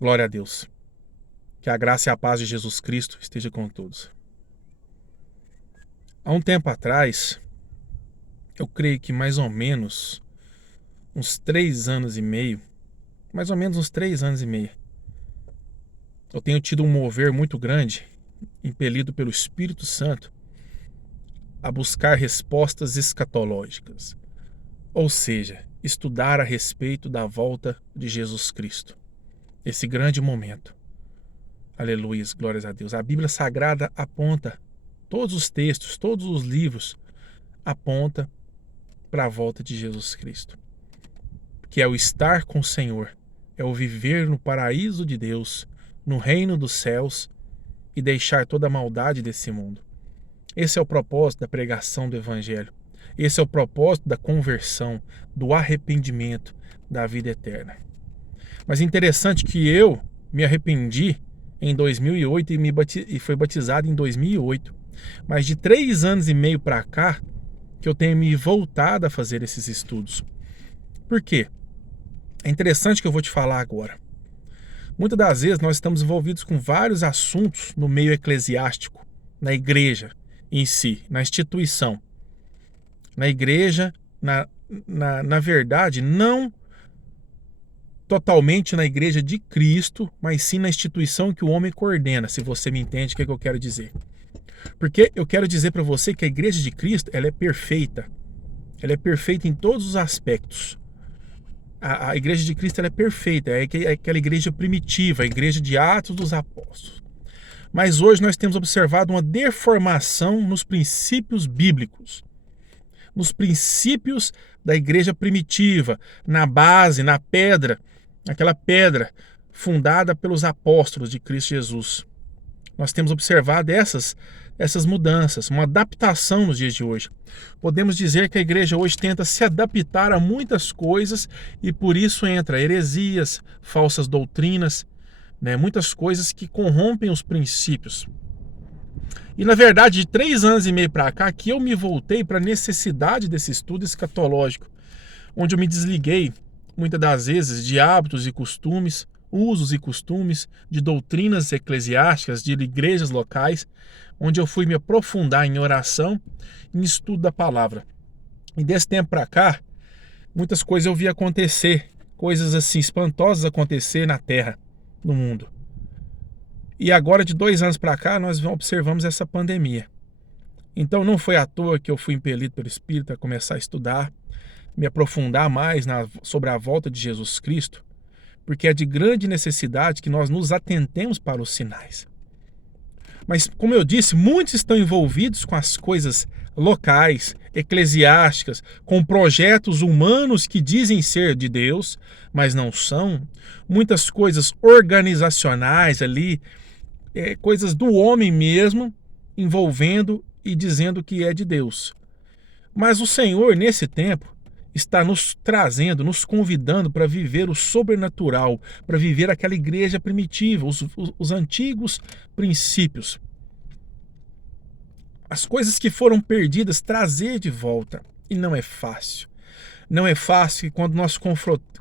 Glória a Deus. Que a graça e a paz de Jesus Cristo esteja com todos. Há um tempo atrás, eu creio que mais ou menos uns 3 anos e meio, mais ou menos uns 3 anos e meio, eu tenho tido um mover muito grande, impelido pelo Espírito Santo, a buscar respostas escatológicas. Ou seja, estudar a respeito da volta de Jesus Cristo. Esse grande momento. Aleluia, glórias a Deus. A Bíblia Sagrada aponta, todos os textos, todos os livros aponta para a volta de Jesus Cristo. Que é o estar com o Senhor, é o viver no paraíso de Deus, no reino dos céus e deixar toda a maldade desse mundo. Esse é o propósito da pregação do Evangelho. Esse é o propósito da conversão, do arrependimento, da vida eterna. Mas interessante que eu me arrependi em 2008 e fui batizado em 2008. Mas de 3 anos e meio para cá que eu tenho me voltado a fazer esses estudos. Por quê? É interessante que eu vou te falar agora. Muitas das vezes nós estamos envolvidos com vários assuntos no meio eclesiástico, na igreja em si, na instituição. Na igreja, na verdade, não totalmente na igreja de Cristo, mas sim na instituição que o homem coordena, se você me entende o que eu quero dizer. Porque eu quero dizer para você que a igreja de Cristo, ela é perfeita. Ela é perfeita em todos os aspectos. A igreja de Cristo ela é perfeita, é aquela igreja primitiva, a igreja de Atos dos Apóstolos. Mas hoje nós temos observado uma deformação nos princípios bíblicos, nos princípios da igreja primitiva, na base, na pedra, aquela pedra fundada pelos apóstolos de Cristo Jesus. Nós temos observado essas mudanças, uma adaptação nos dias de hoje. Podemos dizer que a igreja hoje tenta se adaptar a muitas coisas e por isso entra heresias, falsas doutrinas, muitas coisas que corrompem os princípios. E na verdade, de 3 anos e meio para cá, que eu me voltei para a necessidade desse estudo escatológico, onde eu me desliguei, muitas das vezes, de hábitos e costumes, usos e costumes, de doutrinas eclesiásticas, de igrejas locais, onde eu fui me aprofundar em oração, em estudo da palavra. E desse tempo para cá, muitas coisas eu vi acontecer, coisas assim espantosas acontecer na terra, no mundo. E agora, de 2 anos para cá, nós observamos essa pandemia. Então não foi à toa que eu fui impelido pelo Espírito a começar a estudar, me aprofundar mais sobre a volta de Jesus Cristo, porque é de grande necessidade que nós nos atentemos para os sinais. Mas, como eu disse, muitos estão envolvidos com as coisas locais, eclesiásticas, com projetos humanos que dizem ser de Deus, mas não são. Muitas coisas organizacionais ali, coisas do homem mesmo, envolvendo e dizendo que é de Deus. Mas o Senhor, nesse tempo, está nos trazendo, nos convidando para viver o sobrenatural, para viver aquela igreja primitiva, os antigos princípios. As coisas que foram perdidas, trazer de volta. E não é fácil. Não é fácil que quando nós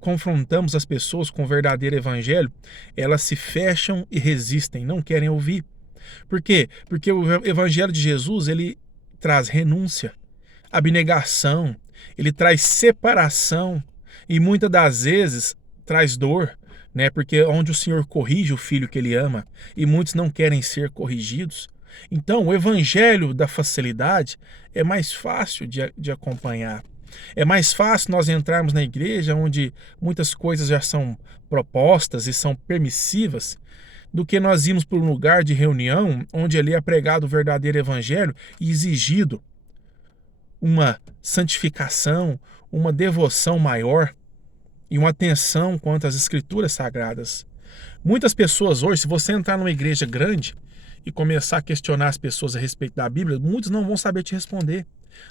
confrontamos as pessoas com o verdadeiro evangelho, elas se fecham e resistem, não querem ouvir. Por quê? Porque o evangelho de Jesus, ele traz renúncia, abnegação, ele traz separação e muitas das vezes traz dor, Porque onde o Senhor corrige o filho que ele ama e muitos não querem ser corrigidos. Então, o evangelho da facilidade é mais fácil de acompanhar. É mais fácil nós entrarmos na igreja onde muitas coisas já são propostas e são permissivas, do que nós irmos para um lugar de reunião onde ali é pregado o verdadeiro evangelho e exigido uma santificação, uma devoção maior e uma atenção quanto às escrituras sagradas. Muitas pessoas hoje, se você entrar numa igreja grande e começar a questionar as pessoas a respeito da Bíblia, muitos não vão saber te responder.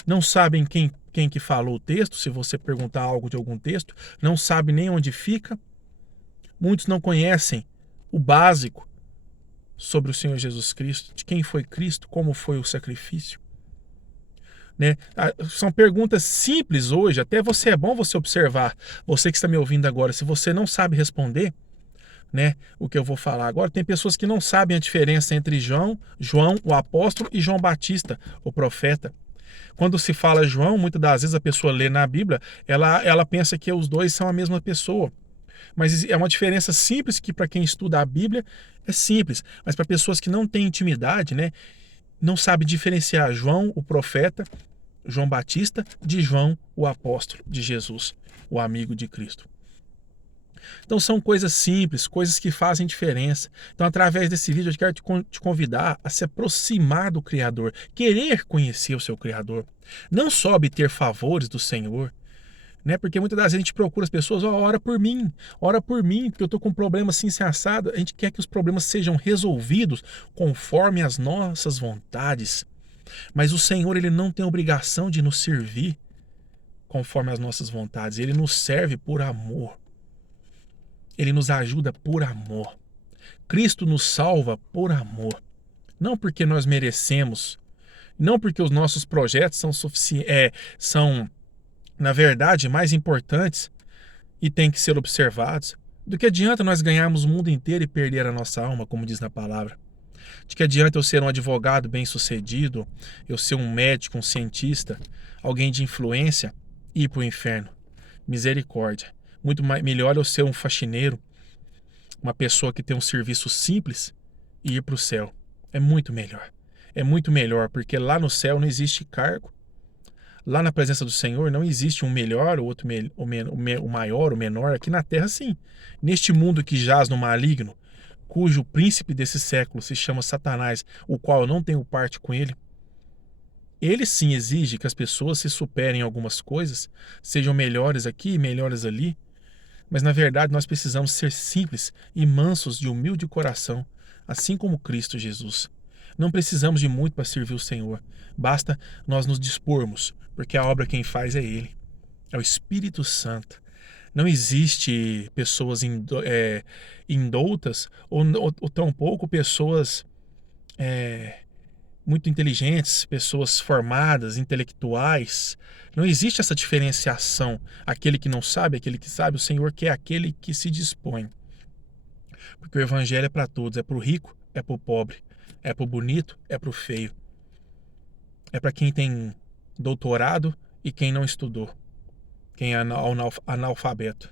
Não sabem quem que falou o texto, se você perguntar algo de algum texto, não sabe nem onde fica. Muitos não conhecem o básico sobre o Senhor Jesus Cristo, de quem foi Cristo, como foi o sacrifício. São perguntas simples hoje, até é bom você observar, você que está me ouvindo agora, se você não sabe responder, né, o que eu vou falar agora. Tem pessoas que não sabem a diferença entre João, o apóstolo, e João Batista, o profeta. Quando se fala João, muitas das vezes a pessoa lê na Bíblia, ela pensa que os dois são a mesma pessoa. Mas é uma diferença simples que para quem estuda a Bíblia é simples. Mas para pessoas que não têm intimidade, né, não sabem diferenciar João, o profeta, João Batista, de João, o apóstolo de Jesus, o amigo de Cristo. Então são coisas simples, coisas que fazem diferença. Então através desse vídeo eu quero te convidar a se aproximar do Criador, querer conhecer o seu Criador. Não só obter favores do Senhor, né? Porque muitas das vezes a gente procura as pessoas, ora por mim, porque eu estou com um problema assim, assim, assado. A gente quer que os problemas sejam resolvidos conforme as nossas vontades. Mas o Senhor, ele não tem obrigação de nos servir conforme as nossas vontades. Ele nos serve por amor. Ele nos ajuda por amor. Cristo nos salva por amor. Não porque nós merecemos, não porque os nossos projetos são na verdade, mais importantes e têm que ser observados. Do que adianta nós ganharmos o mundo inteiro e perder a nossa alma, como diz na palavra? De que adianta eu ser um advogado bem-sucedido, eu ser um médico, um cientista, alguém de influência e ir para o inferno? Misericórdia. Muito melhor eu ser um faxineiro, uma pessoa que tem um serviço simples e ir para o céu. É muito melhor. É muito melhor, porque lá no céu não existe cargo. Lá na presença do Senhor não existe um melhor, o outro o maior, o menor. Aqui na terra, sim. Neste mundo que jaz no maligno, cujo príncipe desse século se chama Satanás, o qual eu não tenho parte com ele, ele sim exige que as pessoas se superem em algumas coisas, sejam melhores aqui e melhores ali. Mas na verdade nós precisamos ser simples e mansos de humilde coração, assim como Cristo Jesus. Não precisamos de muito para servir o Senhor. Basta nós nos dispormos, porque a obra quem faz é Ele. É o Espírito Santo. Não existe pessoas indoutas ou tampouco pessoas muito inteligentes, pessoas formadas, intelectuais. Não existe essa diferenciação. Aquele que não sabe, aquele que sabe. O Senhor quer aquele que se dispõe. Porque o Evangelho é para todos. É para o rico, é para o pobre. É para o bonito, é para o feio. É para quem tem doutorado e quem não estudou. Quem é analfabeto.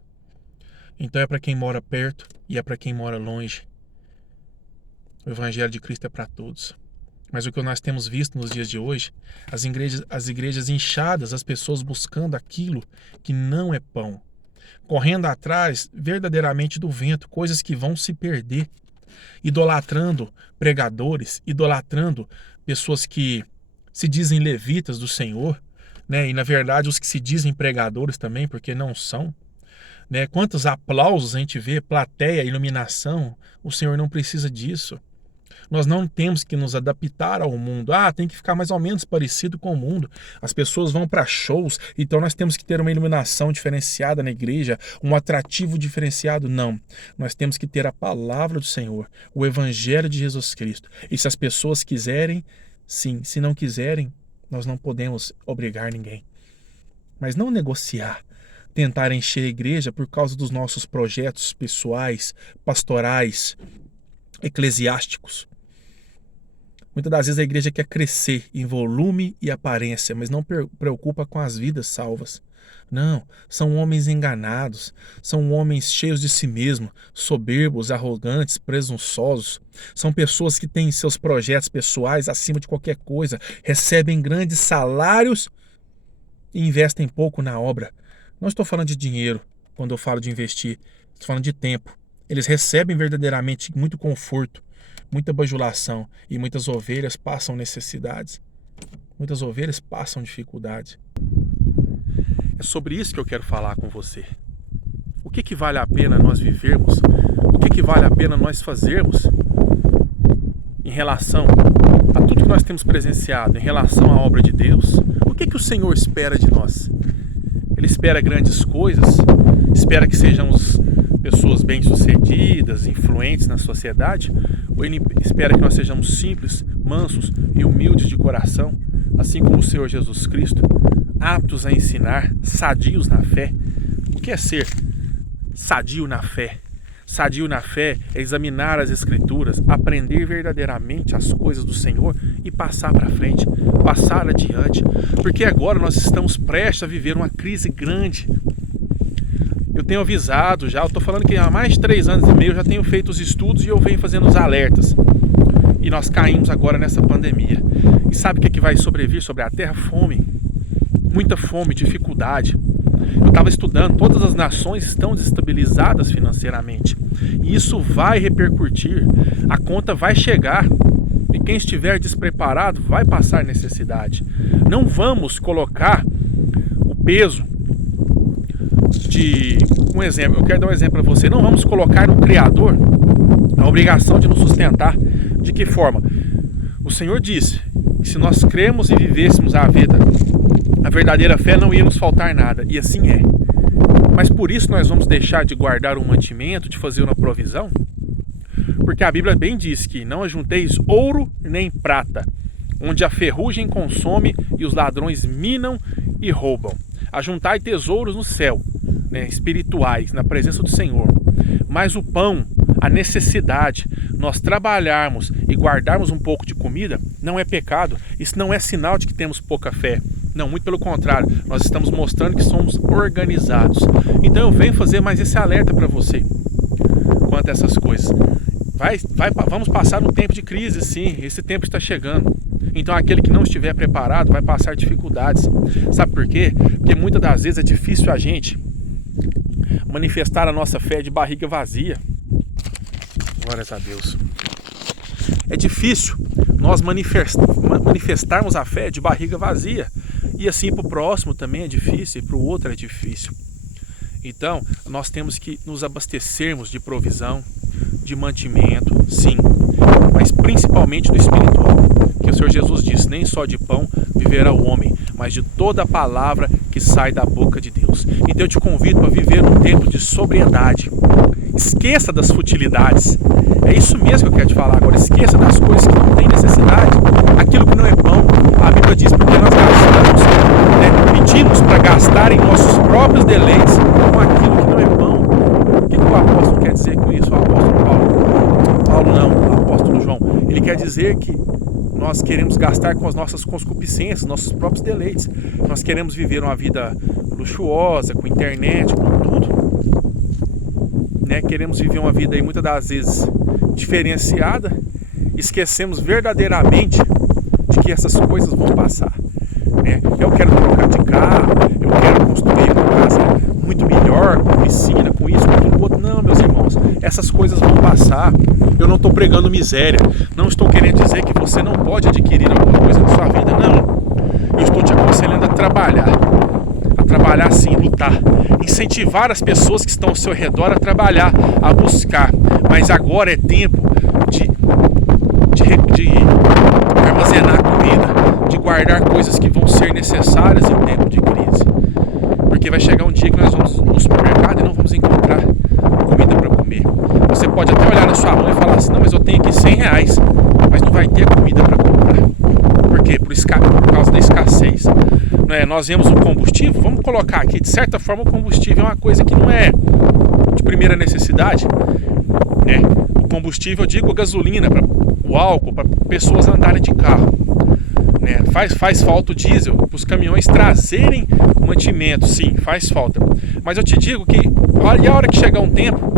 Então é para quem mora perto e é para quem mora longe. O Evangelho de Cristo é para todos. Mas o que nós temos visto nos dias de hoje, as igrejas inchadas, as pessoas buscando aquilo que não é pão. Correndo atrás verdadeiramente do vento, coisas que vão se perder. Idolatrando pregadores, idolatrando pessoas que se dizem levitas do Senhor, né? E na verdade os que se dizem pregadores também, porque não são, né? Quantos aplausos a gente vê, plateia, iluminação. O Senhor não precisa disso. Nós não temos que nos adaptar ao mundo. Tem que ficar mais ou menos parecido com o mundo. As pessoas vão para shows, então nós temos que ter uma iluminação diferenciada na igreja, um atrativo diferenciado. Não. Nós temos que ter a palavra do Senhor, o Evangelho de Jesus Cristo. E se as pessoas quiserem, sim. Se não quiserem, nós não podemos obrigar ninguém. Mas não negociar, tentar encher a igreja por causa dos nossos projetos pessoais, pastorais, eclesiásticos. Muitas das vezes a igreja quer crescer em volume e aparência, mas não preocupa com as vidas salvas. Não, são homens enganados, são homens cheios de si mesmos, soberbos, arrogantes, presunçosos. São pessoas que têm seus projetos pessoais acima de qualquer coisa, recebem grandes salários e investem pouco na obra. Não estou falando de dinheiro quando eu falo de investir, estou falando de tempo. Eles recebem verdadeiramente muito conforto, muita bajulação, e muitas ovelhas passam necessidades. Muitas ovelhas passam dificuldade. É sobre isso que eu quero falar com você. O que vale a pena nós vivermos? O que vale a pena nós fazermos em relação a tudo que nós temos presenciado, em relação à obra de Deus? O que o Senhor espera de nós? Ele espera grandes coisas, espera que sejamos pessoas bem-sucedidas, influentes na sociedade, ou Ele espera que nós sejamos simples, mansos e humildes de coração, assim como o Senhor Jesus Cristo, aptos a ensinar, sadios na fé? O que é ser sadio na fé? Sadio na fé é examinar as Escrituras, aprender verdadeiramente as coisas do Senhor e passar para frente, passar adiante. Porque agora nós estamos prestes a viver uma crise grande. Eu tenho avisado já, eu estou falando que há mais de 3 anos e meio eu já tenho feito os estudos e eu venho fazendo os alertas. E nós caímos agora nessa pandemia. E sabe o que vai sobrevir sobre a terra? Fome. Muita fome, dificuldade. Eu estava estudando, todas as nações estão desestabilizadas financeiramente. E isso vai repercutir, a conta vai chegar. E quem estiver despreparado vai passar necessidade. Não vamos colocar o peso de... Um exemplo, eu quero dar um exemplo para você. Não vamos colocar no Criador a obrigação de nos sustentar. De que forma? O Senhor disse que se nós cremos e vivêssemos a vida, a verdadeira fé, não ia nos faltar nada. E assim é. Mas por isso nós vamos deixar de guardar um mantimento, de fazer uma provisão? Porque a Bíblia bem diz que não ajunteis ouro nem prata, onde a ferrugem consome e os ladrões minam e roubam. Ajuntai tesouros no céu, espirituais, na presença do Senhor. Mas o pão, a necessidade, nós trabalharmos e guardarmos um pouco de comida, não é pecado. Isso não é sinal de que temos pouca fé. Não, muito pelo contrário, nós estamos mostrando que somos organizados. Então eu venho fazer mais esse alerta para você quanto a essas coisas. Vamos passar um tempo de crise, sim, esse tempo está chegando. Então aquele que não estiver preparado vai passar dificuldades. Sabe por quê? Porque muitas das vezes é difícil a gente manifestar a nossa fé de barriga vazia. Glórias a Deus. É difícil nós manifestarmos a fé de barriga vazia. E assim para o próximo também é difícil, e para o outro é difícil. Então, nós temos que nos abastecermos de provisão, de mantimento, sim, mas principalmente do espiritual. Que o Senhor Jesus disse, nem só de pão viverá o homem, mas de toda a palavra que sai da boca de Deus. Então eu te convido para viver um tempo de sobriedade. Esqueça das futilidades. É isso mesmo que eu quero te falar agora. Esqueça das coisas que não têm necessidade. Aquilo que não é pão. A Bíblia diz porque nós gastamos, pedimos para gastar em nossos próprios deleites com aquilo que não é pão. O que o apóstolo quer dizer com isso? O apóstolo Paulo não, o apóstolo João. Ele quer dizer que nós queremos gastar com as nossas concupiscências, nossos próprios deleites. Nós queremos viver uma vida luxuosa, com internet, com tudo. Queremos viver uma vida aí muitas das vezes diferenciada. Esquecemos verdadeiramente de que essas coisas vão passar. Eu quero trocar de carro, eu quero construir uma casa muito melhor, com piscina, com isso, com aquilo outro. Não, meus irmãos, essas coisas vão passar. Eu não estou pregando miséria. Não estou querendo dizer que você não pode adquirir alguma coisa na sua vida. Não. Eu estou te aconselhando a trabalhar. A trabalhar sim, lutar. Incentivar as pessoas que estão ao seu redor a trabalhar, a buscar. Mas agora é tempo de armazenar comida, de guardar coisas que vão ser necessárias em tempo de crise. Porque vai chegar um dia que nós vamos no supermercado e não vamos encontrar comida para comer. Você pode até olhar na sua mão e falar assim, não, mas eu tenho aqui R$100, mas não vai ter comida para comprar. Por quê? Por causa da escassez. Nós vemos o combustível, vamos colocar aqui, de certa forma o combustível é uma coisa que não é de primeira necessidade. O combustível, eu digo a gasolina, o álcool, para pessoas andarem de carro. Faz falta o diesel para os caminhões trazerem mantimento, sim, faz falta. Mas eu te digo que a hora que chegar um tempo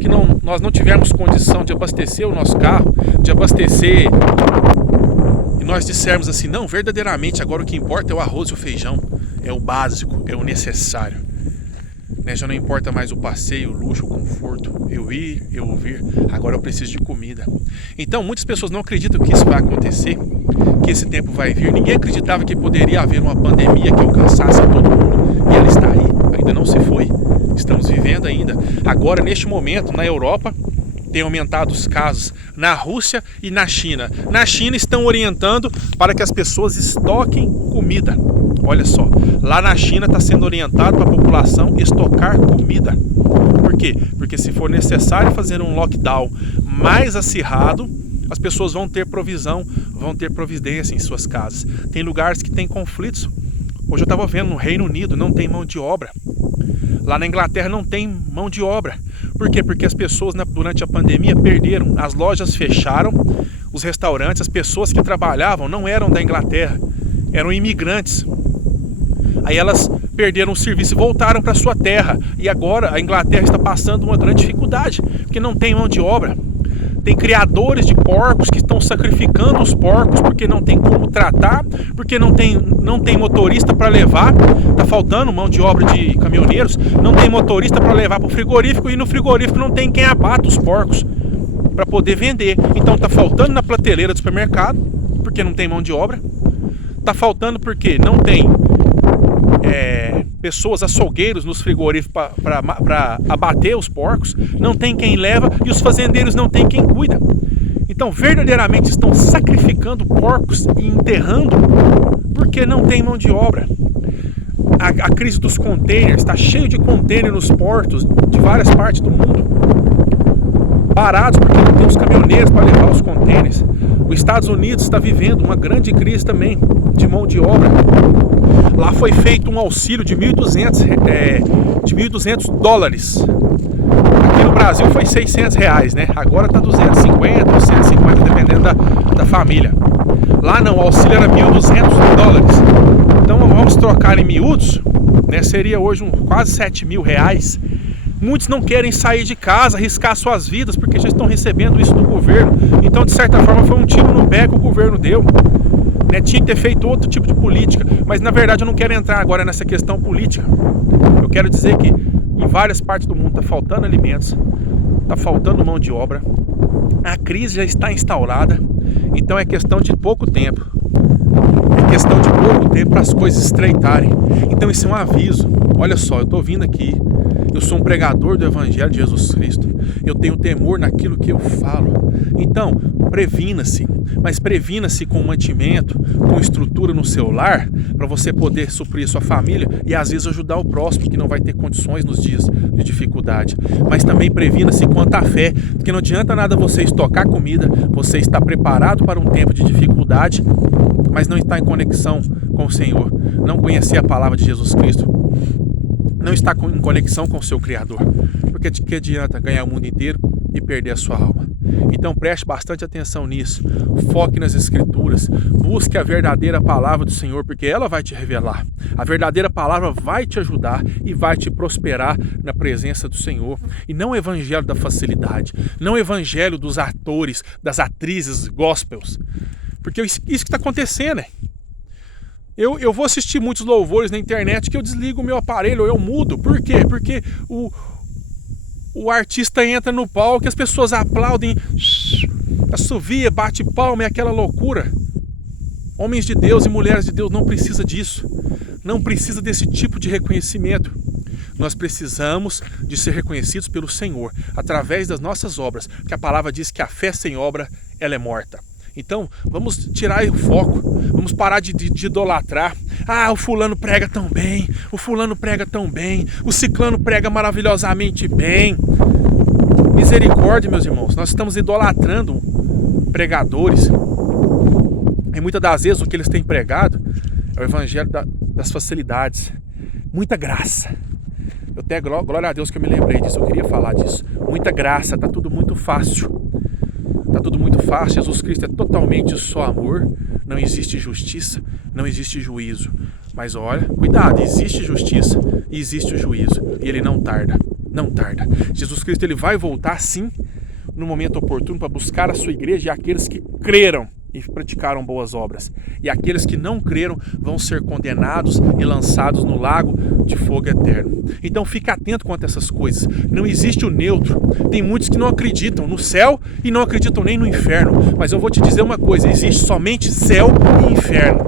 que nós não tivermos condição de abastecer o nosso carro, de abastecer, e nós dissermos assim, não, verdadeiramente agora o que importa é o arroz e o feijão, é o básico, é o necessário. Já não importa mais o passeio, o luxo, o conforto, eu ir, eu vir, agora eu preciso de comida. Então muitas pessoas não acreditam que isso vai acontecer, que esse tempo vai vir. Ninguém acreditava que poderia haver uma pandemia que alcançasse todo mundo, e ela está aí, ainda não se foi. Estamos vivendo ainda. Agora, neste momento, na Europa, tem aumentado os casos. Na Rússia e na China. Na China estão orientando para que as pessoas estoquem comida. Olha só, lá na China está sendo orientado para a população estocar comida. Por quê? Porque se for necessário fazer um lockdown mais acirrado, as pessoas vão ter provisão, vão ter providência em suas casas. Tem lugares que tem conflitos. Hoje eu estava vendo no Reino Unido, não tem mão de obra. Lá na Inglaterra não tem mão de obra, Por quê? Porque as pessoas durante a pandemia perderam, as lojas fecharam, os restaurantes, as pessoas que trabalhavam não eram da Inglaterra, eram imigrantes. Aí elas perderam o serviço e voltaram para sua terra. E agora a Inglaterra está passando uma grande dificuldade, porque não tem mão de obra. Tem criadores de porcos que estão sacrificando os porcos porque não tem como tratar, porque não tem motorista para levar. Está faltando mão de obra de caminhoneiros, não tem motorista para levar para o frigorífico, e no frigorífico não tem quem abata os porcos para poder vender. Então está faltando na prateleira do supermercado, porque não tem mão de obra. Está faltando porque não tem pessoas, açougueiros nos frigoríficos para abater os porcos, não tem quem leva, e os fazendeiros não tem quem cuida. Então verdadeiramente estão sacrificando porcos e enterrando porque não tem mão de obra. A crise dos containers, está cheio de containers nos portos de várias partes do mundo, parados porque não tem os caminhoneiros para levar os containers. Os Estados Unidos está vivendo uma grande crise também de mão de obra. Lá foi feito um auxílio de 1.200 dólares. Aqui no Brasil foi R$600, né? Agora está 250 ou 150, dependendo da família. Lá não, o auxílio era 1.200 dólares. Então vamos trocar em miúdos, né? Seria hoje quase R$7.000. Muitos não querem sair de casa, arriscar suas vidas, porque já estão recebendo isso do governo. Então, de certa forma, foi um tiro no pé que o governo deu. Né? Tinha que ter feito outro tipo de política. Mas, na verdade, eu não quero entrar agora nessa questão política. Eu quero dizer que em várias partes do mundo está faltando alimentos, está faltando mão de obra. A crise já está instaurada. Então, é questão de pouco tempo. É questão de pouco tempo para as coisas estreitarem. Então, isso é um aviso. Olha só, eu estou vindo aqui. Eu sou um pregador do Evangelho de Jesus Cristo. Eu tenho temor naquilo que eu falo. Então, previna-se. Mas previna-se com mantimento, com estrutura no seu lar, para você poder suprir sua família e às vezes ajudar o próximo que não vai ter condições nos dias de dificuldade. Mas também previna-se quanto à fé, porque não adianta nada você estocar comida, você está preparado para um tempo de dificuldade, mas não está em conexão com o Senhor, não conhecer a palavra de Jesus Cristo, não está em conexão com o seu Criador. Porque de que adianta ganhar o mundo inteiro e perder a sua alma? Então preste bastante atenção nisso, foque nas Escrituras, busque a verdadeira palavra do Senhor, porque ela vai te revelar. A verdadeira palavra vai te ajudar e vai te prosperar na presença do Senhor. E não o evangelho da facilidade, não o evangelho dos atores, das atrizes gospels, porque isso que está acontecendo, né? Eu vou assistir muitos louvores na internet que eu desligo o meu aparelho, ou eu mudo. Por quê? Porque o artista entra no palco, as pessoas aplaudem, assovia, bate palma, é aquela loucura. Homens de Deus e mulheres de Deus não precisa disso. Não precisa desse tipo de reconhecimento. Nós precisamos de ser reconhecidos pelo Senhor através das nossas obras, porque a palavra diz que a fé sem obra, ela é morta. Então, vamos tirar o foco, vamos parar de idolatrar. Ah, o fulano prega tão bem, o fulano prega tão bem, o ciclano prega maravilhosamente bem. Misericórdia, meus irmãos, nós estamos idolatrando pregadores. E muitas das vezes o que eles têm pregado é o evangelho das facilidades. Muita graça. Eu até, glória a Deus que eu me lembrei disso, eu queria falar disso. Muita graça, tá tudo muito fácil. Está tudo muito fácil, Jesus Cristo é totalmente só amor, não existe justiça, não existe juízo. Mas olha, cuidado, existe justiça e existe o juízo, e ele não tarda, não tarda. Jesus Cristo ele vai voltar sim, no momento oportuno, para buscar a sua igreja e aqueles que creram e praticaram boas obras. E aqueles que não creram vão ser condenados e lançados no lago de fogo eterno. Então fique atento quanto a essas coisas. Não existe o neutro. Tem muitos que não acreditam no céu e não acreditam nem no inferno. Mas eu vou te dizer uma coisa, existe somente céu e inferno.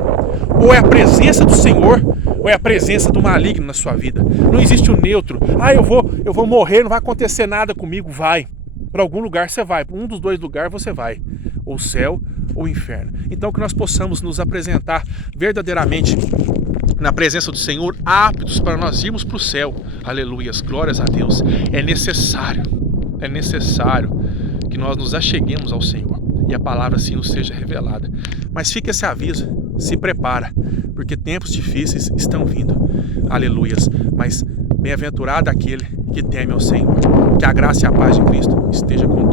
Ou é a presença do Senhor, ou é a presença do maligno na sua vida. Não existe o neutro. Ah, eu vou morrer, não vai acontecer nada comigo. Vai. Para algum lugar você vai. Para um dos dois lugares você vai. Ou céu ou inferno. Então que nós possamos nos apresentar verdadeiramente na presença do Senhor, aptos para nós irmos para o céu. Aleluias, glórias a Deus. É necessário que nós nos acheguemos ao Senhor e a palavra assim nos seja revelada. Mas fica esse aviso, se prepara, porque tempos difíceis estão vindo. Aleluias. Mas bem-aventurado aquele que teme ao Senhor. Que a graça e a paz de Cristo esteja com